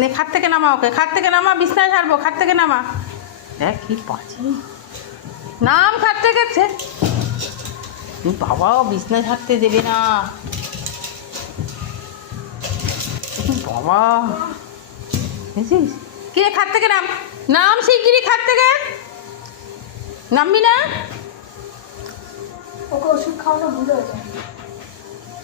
নে খাট থেকে নামা, ওকে খাট থেকে নামা, বিছনায় ছাড়বো, খাট থেকে নামা। দেখ কি পাচ্ছি, নাম খাট থেকে। বাবা বিছনায় ছাড়তে দেবে না বাবা, বুঝছিস? কে খাট থেকে নাম, নাম শিগগিরি খাট থেকে। নামবি না? ওকে ওষুধ খাওয়ানো ভুল হয়ে যায়।